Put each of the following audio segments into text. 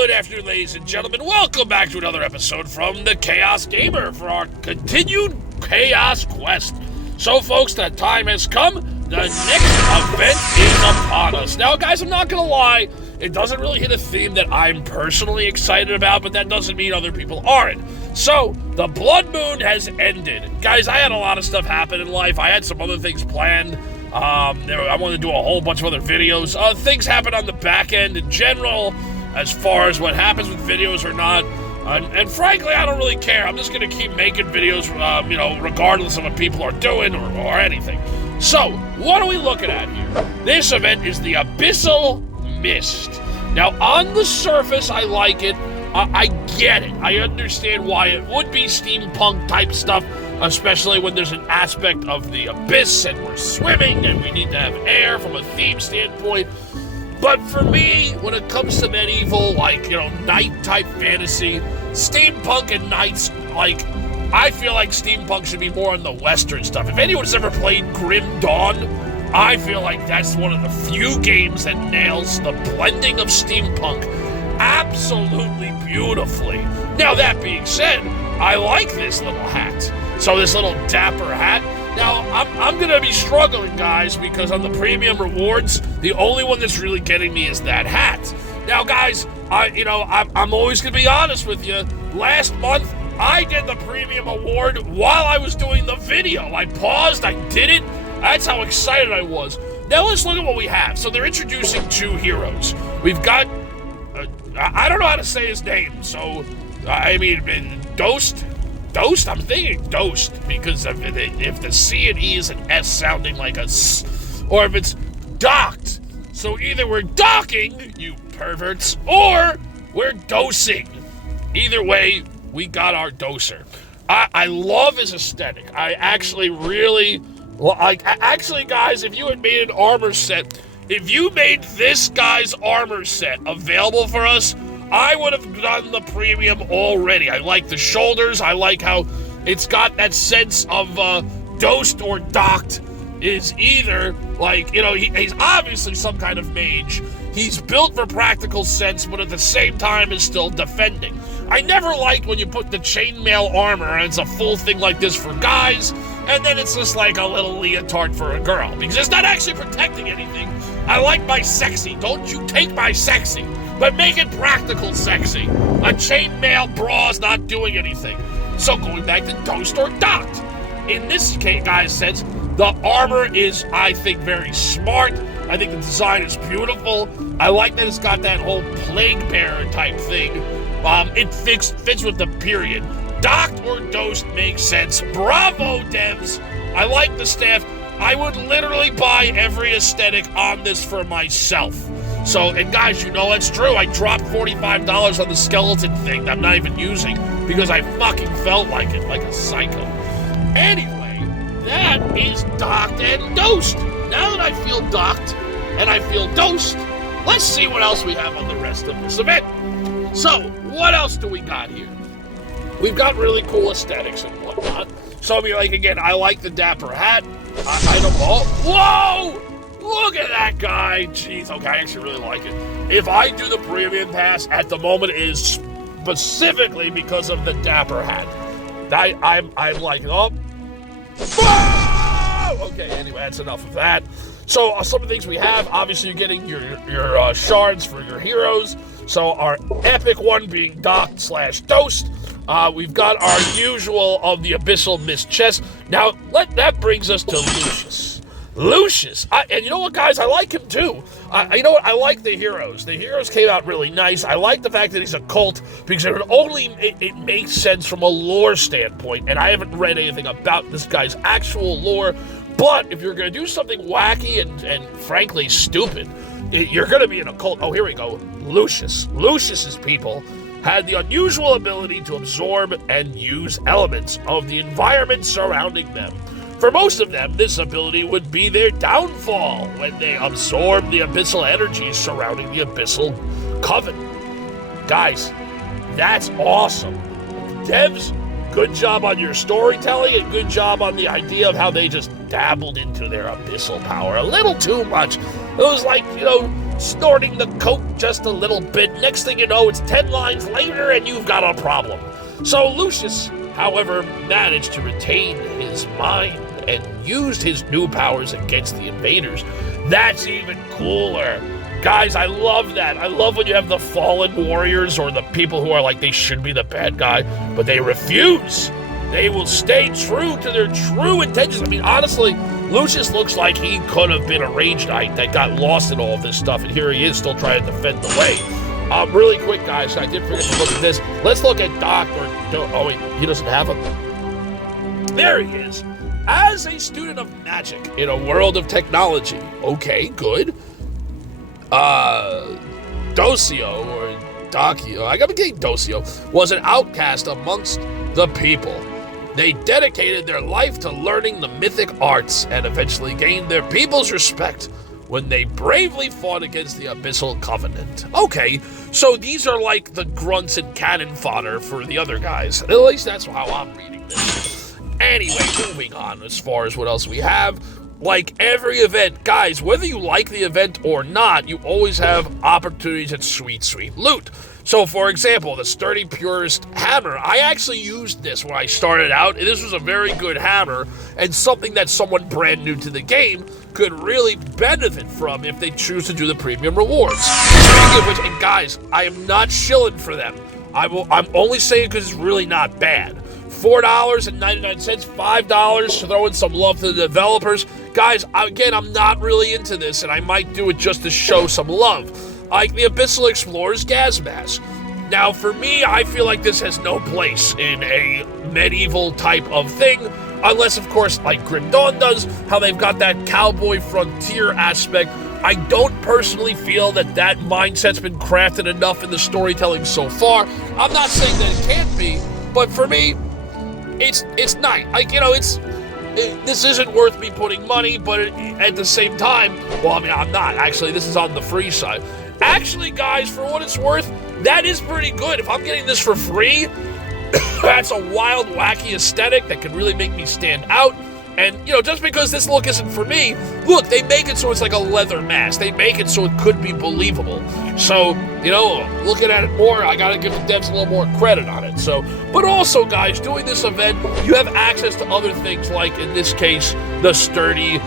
Good afternoon, ladies and gentlemen. Welcome back to another episode from the Chaos Gamer for our continued Chaos Quest. So, folks, that time has come. The next event is upon us. Now, guys, I'm not going to lie. It doesn't really hit a theme that I'm personally excited about, but that doesn't mean other people aren't. So, the Blood Moon has ended. Guys, I had a lot of stuff happen in life. I had some other things planned. I wanted to do a whole bunch of other videos. Things happen on the back end in general, as far as what happens with videos or not. And frankly, I don't really care. I'm just going to keep making videos, regardless of what people are doing or anything. So, what are we looking at here? This event is the Abyssal Mist. Now, on the surface, I like it. I get it. I understand why it would be steampunk type stuff, especially when there's an aspect of the abyss and we're swimming and we need to have air from a theme standpoint. But for me, when it comes to medieval, knight type fantasy, steampunk and knights, I feel like steampunk should be more on the Western stuff. If anyone's ever played Grim Dawn, I feel like that's one of the few games that nails the blending of steampunk absolutely beautifully. Now, that being said, I like this little hat. So this little dapper hat. Now, I'm going to be struggling, guys, because on the premium rewards, the only one that's really getting me is that hat. Now, guys, I'm always going to be honest with you. Last month, I did the premium award while I was doing the video. I paused, I did it. That's how excited I was. Now, let's look at what we have. So they're introducing two heroes. We've got, I don't know how to say his name, so, Dost? Dost? I'm thinking Dost, because if the C and E is an S sounding like a S, or if it's docked. So either we're docking, you perverts, or we're dosing. Either way, we got our doser. I love his aesthetic. I actually really like. Actually, guys, if you had made an armor set, if you made this guy's armor set available for us, I would have done the premium already. I like the shoulders. I like how it's got that sense of dosed or docked. Is either, he's obviously some kind of mage. He's built for practical sense, but at the same time is still defending. I never liked when you put the chainmail armor and it's a full thing like this for guys, and then it's just like a little leotard for a girl, because it's not actually protecting anything. I like my sexy. Don't you take my sexy. But make it practical sexy. A chainmail bra's not doing anything. So going back to dosed or docked. In this case, guy's sense, the armor is, I think, very smart. I think the design is beautiful. I like that it's got that whole plague bearer type thing. It fits with the period. Docked or dosed makes sense. Bravo, devs. I like the staff. I would literally buy every aesthetic on this for myself. So, and guys, that's true. I dropped $45 on the skeleton thing that I'm not even using because I fucking felt like it, like a psycho. Anyway, that is docked and dosed. Now that I feel docked and I feel dosed, let's see what else we have on the rest of this event. So, what else do we got here? We've got really cool aesthetics and whatnot. So, again, I like the dapper hat. I don't know. Whoa! Look at that guy. Jeez, okay, I actually really like it. If I do the premium pass, at the moment, it is specifically because of the dapper hat. I'm like, oh. Whoa! Okay, anyway, that's enough of that. So, some of the things we have, obviously, you're getting your shards for your heroes. So, our epic one being docked/dosed. We've got our usual of the Abyssal Mist chest. Now, that brings us to Lucius. And you know what, guys? I like him, too. I like the heroes. The heroes came out really nice. I like the fact that he's a cult, because it makes sense from a lore standpoint, and I haven't read anything about this guy's actual lore, but if you're going to do something wacky and frankly stupid, you're going to be in a cult. Oh, here we go. Lucius's people had the unusual ability to absorb and use elements of the environment surrounding them. For most of them, this ability would be their downfall when they absorb the abyssal energies surrounding the abyssal coven. Guys, that's awesome. Devs, good job on your storytelling and good job on the idea of how they just dabbled into their abyssal power a little too much. It was like, snorting the coke just a little bit. Next thing you know, it's 10 lines later and you've got a problem. So Lucius, however, managed to retain his mind and used his new powers against the invaders. That's even cooler. Guys, I love that. I love when you have the fallen warriors or the people who are like they should be the bad guy, but they refuse. They will stay true to their true intentions. I mean, honestly, Lucius looks like he could have been a rage knight that got lost in all of this stuff, and here he is still trying to defend the way. Really quick, guys, I did forget to look at this. Let's look at oh wait, he doesn't have him. There he is. As a student of magic in a world of technology. Okay, good. Docio, or Dacio, I gotta get Docio, was an outcast amongst the people. They dedicated their life to learning the mythic arts and eventually gained their people's respect when they bravely fought against the Abyssal Covenant. Okay, so these are like the grunts and cannon fodder for the other guys. At least that's how I'm reading this. Anyway, moving on as far as what else we have. Like every event, guys, whether you like the event or not, you always have opportunities at sweet, sweet loot. So, for example, the Sturdy Purist Hammer. I actually used this when I started out, and this was a very good hammer, and something that someone brand new to the game could really benefit from if they choose to do the premium rewards. Speaking of which, and guys, I am not shilling for them. I'm only saying because it's really not bad. $4.99, $5, throwing some love to the developers. Guys, again, I'm not really into this, and I might do it just to show some love. Like the Abyssal Explorer's Gas Mask. Now, for me, I feel like this has no place in a medieval type of thing, unless, of course, like Grim Dawn does, how they've got that cowboy frontier aspect. I don't personally feel that that mindset's been crafted enough in the storytelling so far. I'm not saying that it can't be, but for me, it's not. Like, you know, this isn't worth me putting money, but at the same time, well, I mean, I'm not. Actually, this is on the free side. Actually, guys, for what it's worth, that is pretty good. If I'm getting this for free, that's a wild, wacky aesthetic that can really make me stand out. And, you know, just because this look isn't for me, look, they make it so it's like a leather mask. They make it so it could be believable. So, you know, looking at it more, I gotta give the devs a little more credit on it. So, but also, guys, doing this event, you have access to other things like, in this case, the Sturdy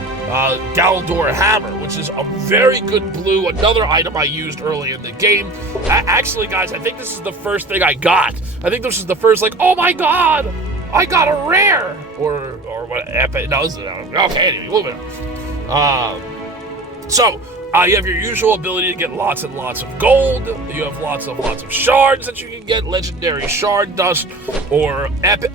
Galdor Hammer, which is a very good blue, another item I used early in the game. Actually, guys, I think this is the first thing I got. I think this is the first, like, oh my god! I got a rare! Or what, epic, no, okay, anyway, moving on. So, you have your usual ability to get lots and lots of gold. You have lots of shards that you can get, legendary shard dust, or epic,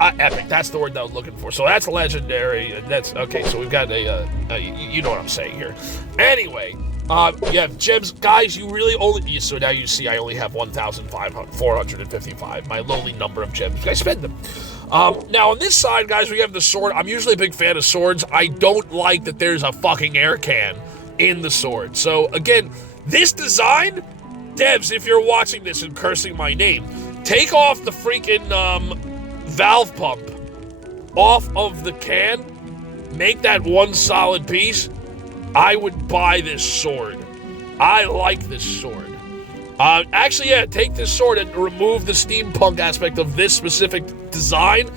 that's the word that I was looking for. So that's legendary, and that's, okay, so we've got you know what I'm saying here. Anyway, you have gems. Guys, you really only, so now you see I only have 1,455, my lowly number of gems. I spend them. Now on this side, guys, we have the sword. I'm usually a big fan of swords. I don't like that there's a fucking air can in the sword. So again, this design, devs, if you're watching this and cursing my name, take off the freaking valve pump off of the can, make that one solid piece. I would buy this sword. I like this sword. Actually, yeah, take this sword and remove the steampunk aspect of this specific design.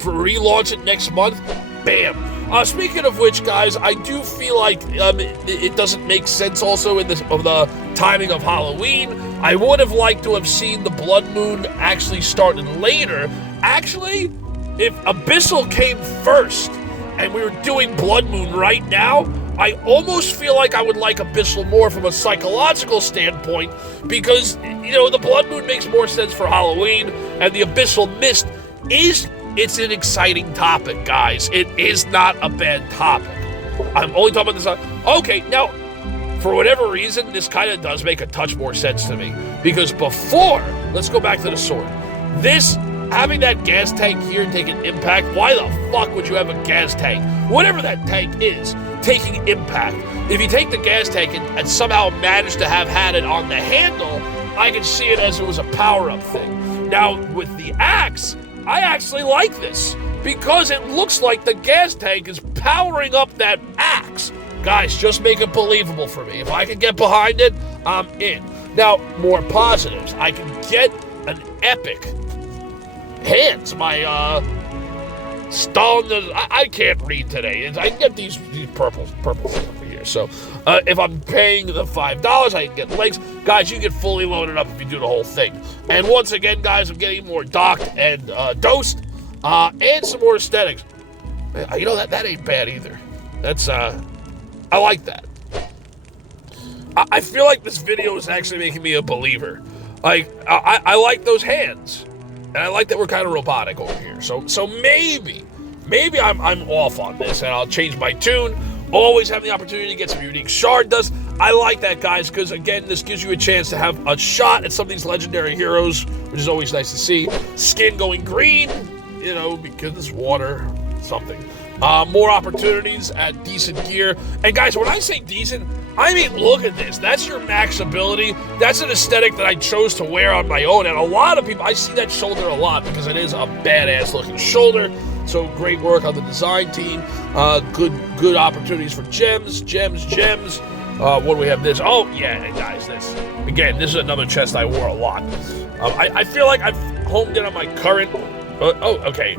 Relaunch it next month. Bam. Speaking of which, guys, I do feel like it doesn't make sense also in the timing of Halloween. I would have liked to have seen the Blood Moon actually starting later. Actually, if Abyssal came first and we were doing Blood Moon right now, I almost feel like I would like Abyssal more from a psychological standpoint because, you know, the Blood Moon makes more sense for Halloween, and the Abyssal Mist it's an exciting topic, guys. It is not a bad topic. I'm only talking about this. Okay, now, for whatever reason, this kind of does make a touch more sense to me because before, let's go back to the sword. Having that gas tank here and taking impact, why the fuck would you have a gas tank? Whatever that tank is, taking impact. If you take the gas tank and somehow manage to have had it on the handle, I can see it as it was a power-up thing. Now, with the axe, I actually like this because it looks like the gas tank is powering up that axe. Guys, just make it believable for me. If I can get behind it, I'm in. Now, more positives. I can get an epic hands. My stone. I can't read today. I can get these purple things over here. So if I'm paying the $5, I can get legs. Guys, you get fully loaded up if you do the whole thing. And once again, guys, I'm getting more docked and dosed, and some more aesthetics. You know, that ain't bad either. That's I like that. I feel like this video is actually making me a believer. Like, I like those hands. And I like that we're kind of robotic over here. So maybe I'm off on this, and I'll change my tune. Always have the opportunity to get some unique shard dust. I like that, guys, because, again, this gives you a chance to have a shot at some of these legendary heroes, which is always nice to see. Skin going green, you know, because it's water, something. More opportunities at decent gear. And, guys, when I say decent, I mean, look at this. That's your max ability. That's an aesthetic that I chose to wear on my own. And a lot of people, I see that shoulder a lot because it is a badass looking shoulder. So great work on the design team. Good opportunities for gems. What do we have this? Oh, yeah, guys, this is another chest I wore a lot. I feel like I've homed in on my current... okay.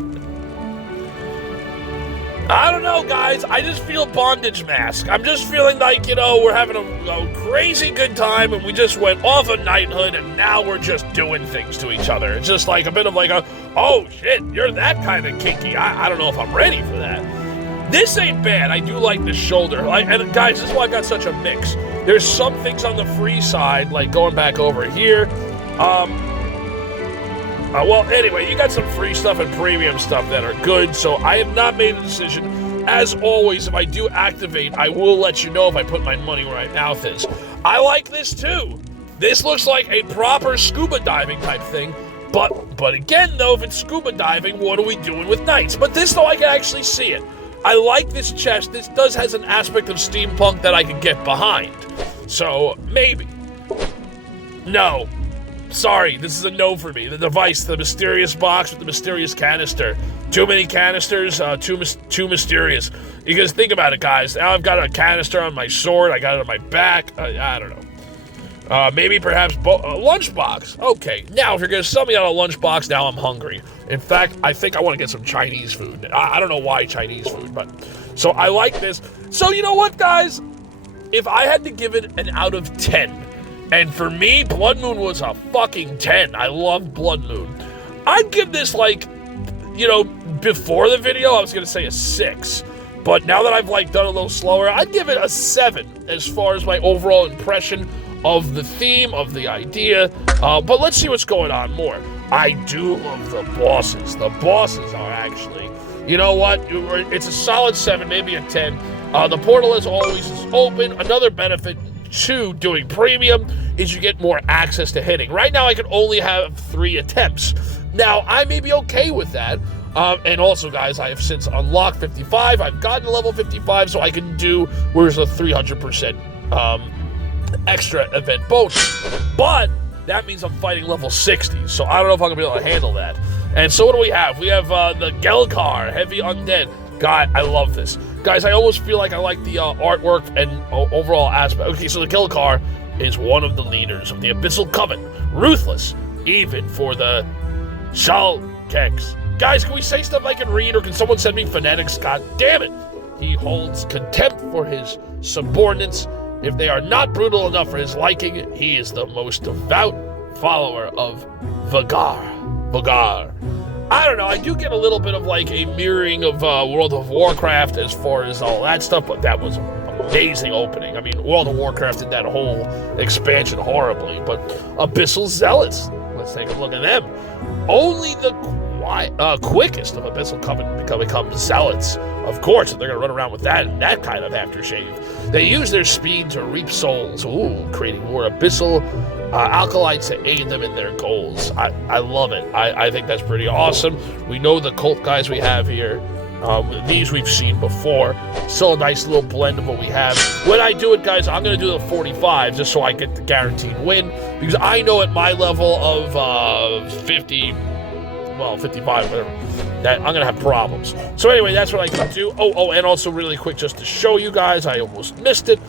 I don't know, guys. I just feel bondage mask. I'm just feeling like, you know, we're having a crazy good time, and we just went off of knighthood, and now we're just doing things to each other. It's just like a bit of like oh, shit, you're that kind of kinky. I don't know if I'm ready for that. This ain't bad. I do like the shoulder. And, guys, this is why I got such a mix. There's some things on the free side, like going back over here. Well, anyway, you got some free stuff and premium stuff that are good, so I have not made a decision. As always, if I do activate, I will let you know if I put my money where my mouth is. I like this, too. This looks like a proper scuba diving type thing, but again, though, if it's scuba diving, what are we doing with knights? But this, though, I can actually see it. I like this chest. This has an aspect of steampunk that I can get behind. So, maybe. No. Sorry, this is a no for me. The device, the mysterious box with the mysterious canister. Too many canisters, too mysterious. Because think about it, guys. Now I've got a canister on my sword. I got it on my back. I don't know. Maybe perhaps a lunchbox. Okay, now if you're going to sell me on a lunchbox, now I'm hungry. In fact, I think I want to get some Chinese food. I don't know why Chinese food, but... So I like this. So you know what, guys? If I had to give it an out of 10... And for me, Blood Moon was a fucking 10. I love Blood Moon. I'd give this, like, you know, before the video, I was going to say a 6. But now that I've, like, done a little slower, I'd give it a 7 as far as my overall impression of the theme, of the idea. But let's see what's going on more. I do love the bosses. The bosses are actually, you know what? It's a solid 7, maybe a 10. The portal, as always, is open. Another benefit to doing premium is you get more access to hitting. Right now I can only have 3 attempts. Now I may be okay with that, and also, guys, I have since unlocked 55. I've gotten level 55, so I can do where's a 300% extra event bonus. But that means I'm fighting level 60, so I don't know if I'm gonna be able to handle that. And so what do we have? We have the Gelkar, Heavy Undead. God, I love this. Guys, I almost feel like I like the artwork and overall aspect. Okay, so the Gelkar is one of the leaders of the Abyssal Coven. Ruthless, even for the Shalkex. Guys, can we say stuff I can read, or can someone send me phonetics? God damn it. He holds contempt for his subordinates. If they are not brutal enough for his liking, he is the most devout follower of Vagar. I don't know, I do get a little bit of like a mirroring of World of Warcraft as far as all that stuff, but that was an amazing opening. I mean, World of Warcraft did that whole expansion horribly, but Abyssal Zealots, let's take a look at them. Only the quickest of Abyssal Coven become Zealots. Of course, they're going to run around with that kind of aftershave. They use their speed to reap souls, creating more Abyssal alkalites to aid them in their goals. I love it. I think that's pretty awesome. We know the cult guys we have here. These we've seen before. Still a nice little blend of what we have. When I do it, guys, I'm going to do the 45 just so I get the guaranteed win. Because I know at my level of 50, well, 55, whatever, that I'm going to have problems. So anyway, that's what I can do. Oh, and also really quick, just to show you guys, I almost missed it.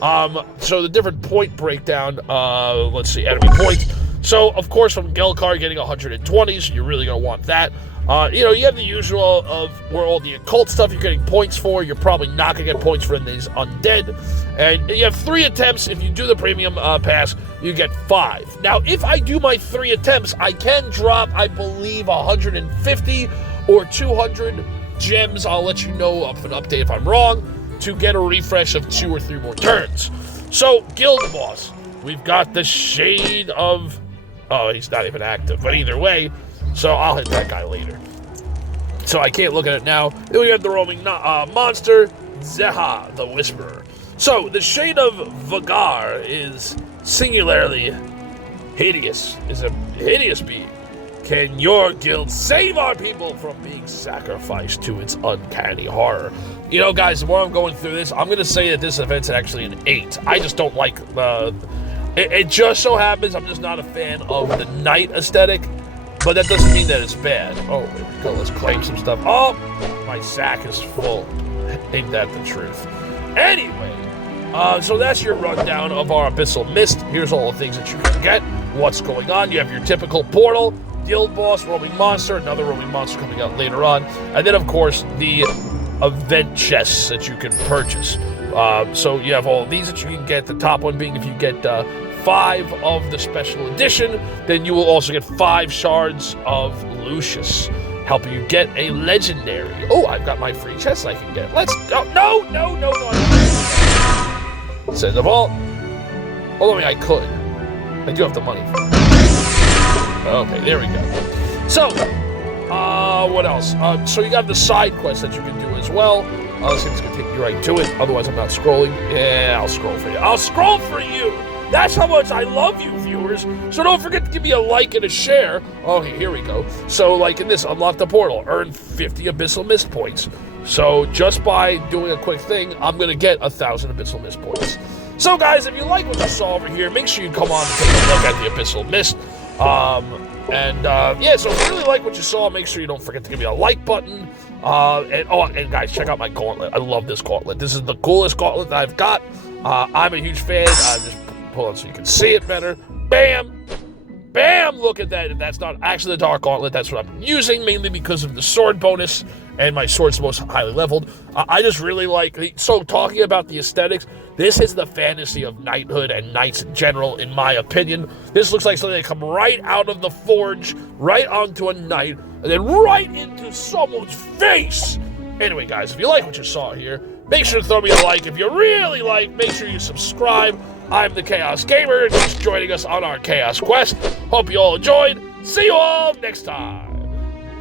So the different point breakdown, let's see, enemy points. So, of course, from Gelkar getting 120, so you're really going to want that. You have the usual of where all the occult stuff you're getting points for. You're probably not going to get points for these undead. And you have 3 attempts. If you do the premium pass, you get 5. Now, if I do my 3 attempts, I can drop, I believe, 150 or 200 gems. I'll let you know of an update if I'm wrong, to get a refresh of 2 or 3 more turns. So, Guild Boss. We've got the Shade of... Oh, he's not even active. But either way, so I'll hit that guy later. So I can't look at it now. Then we have the roaming monster, Zeha, the Whisperer. So the Shade of Vagar is singularly hideous. Is a hideous being. Can your guild save our people from being sacrificed to its uncanny horror? You know, guys, the more I'm going through this, I'm going to say that this event's actually an 8. I just don't like It just so happens I'm just not a fan of the knight aesthetic, but that doesn't mean that it's bad. Oh, there we go. Let's claim some stuff. Oh, my sack is full. Ain't that the truth? Anyway, so that's your rundown of our Abyssal Mist. Here's all the things that you can get. What's going on? You have your typical portal, Guild Boss, roaming monster, another roaming monster coming out later on, and then, of course, the event chests that you can purchase. So you have all of these that you can get. The top one being if you get 5 of the special edition, then you will also get 5 shards of Lucius, helping you get a legendary. Oh, I've got my free chest I can get. Let's go. No. Send the vault. Although I could. I do have the money. Okay, there we go. So, what else? So you got the side quests that you can do as well. Let's see if it's going to take me right to it. Otherwise, I'm not scrolling. Yeah, I'll scroll for you. I'll scroll for you! That's how much I love you, viewers. So don't forget to give me a like and a share. Okay, here we go. So, like in this, unlock the portal. Earn 50 Abyssal Mist points. So, just by doing a quick thing, I'm going to get 1,000 Abyssal Mist points. So, guys, if you like what you saw over here, make sure you come on and take a look at the Abyssal Mist. Yeah, so if you really like what you saw, make sure you don't forget to give me a like button. And guys, check out my gauntlet. I love this gauntlet. This is the coolest gauntlet that I've got. I'm a huge fan. Just pull it so you can see it better. Bam! Bam! Look at that. That's not actually the Dark Gauntlet. That's what I'm using, mainly because of the sword bonus, and my sword's the most highly leveled. I just really like... So, talking about the aesthetics, this is the fantasy of knighthood and knights in general, in my opinion. This looks like something that come right out of the forge, right onto a knight, and then right into someone's face! Anyway, guys, if you like what you saw here, make sure to throw me a like. If you really like, make sure you subscribe. I'm the Chaos Gamer, and just joining us on our Chaos Quest. Hope you all enjoyed. See you all next time.